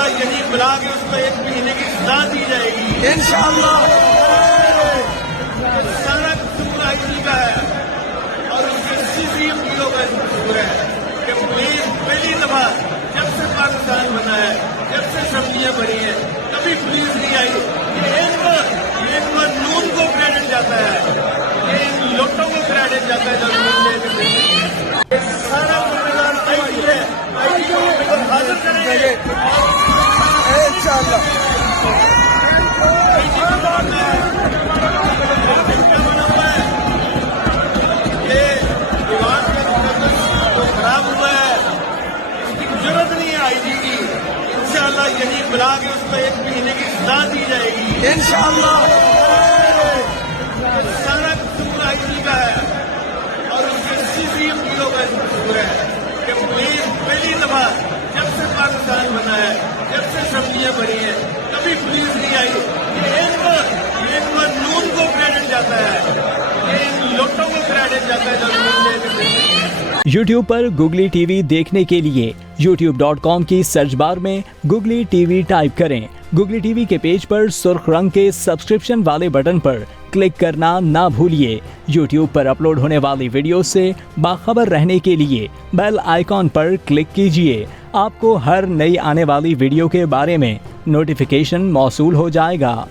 انشاءاللہ یہی بلا کے اس کو 1 مہینے کی سزا دی جائے گی انشاءاللہ. سارا قصور آئی جی کا ہے اور اس کے CCTV کا قصور ہے کہ پولیس پہلی دفعہ جب سے پاکستان بنا ہے، جب سے اسمبلیاں بنی ہیں، کبھی پولیس نہیں آئی. یہ ایک بار نون کو کریڈٹ جاتا ہے، یہ ان لوٹوں کو کریڈٹ جاتا ہے جو نون لے کے دیتے ہیں. یہ سارا نظام آئی جی ہے، آئی جی کو حاضر کریں گے انشاءاللہ. خراب ہوا ہے، اس کی ضرورت نہیں ہے آئی جی کی. انشاءاللہ یہی بلا کے اس کو 1 مہینے کی سزا دی جائے گی انشاءاللہ. سارا قصور آئی جی کا ہے اور اس کے CCTV کا قصور ہے کہ پولیس پہلی دفعہ جب سے پاکستان بنا ہے، جب سے اسمبلیاں بنی ہیں، کبھی پولیس نہیں آئی. یہ ایک بار نون کو کریڈٹ جاتا ہے، یہ ان لوٹوں کو کریڈٹ جاتا ہے جو نون لے کے دیتے ہیں. یوٹیوب پر گوگلی ٹی وی دیکھنے کے لیے youtube.com کی سرچ بار میں گوگلی ٹی وی ٹائپ کریں. گوگلی ٹی وی کے پیج پر سرخ رنگ کے سبسکرپشن والے بٹن پر کلک کرنا نہ بھولیے. یوٹیوب پر اپلوڈ ہونے والی ویڈیو سے باخبر رہنے کے لیے بیل آئیکن پر کلک کیجیے. آپ کو ہر نئی آنے والی ویڈیو کے بارے میں نوٹیفیکیشن موصول ہو جائے گا.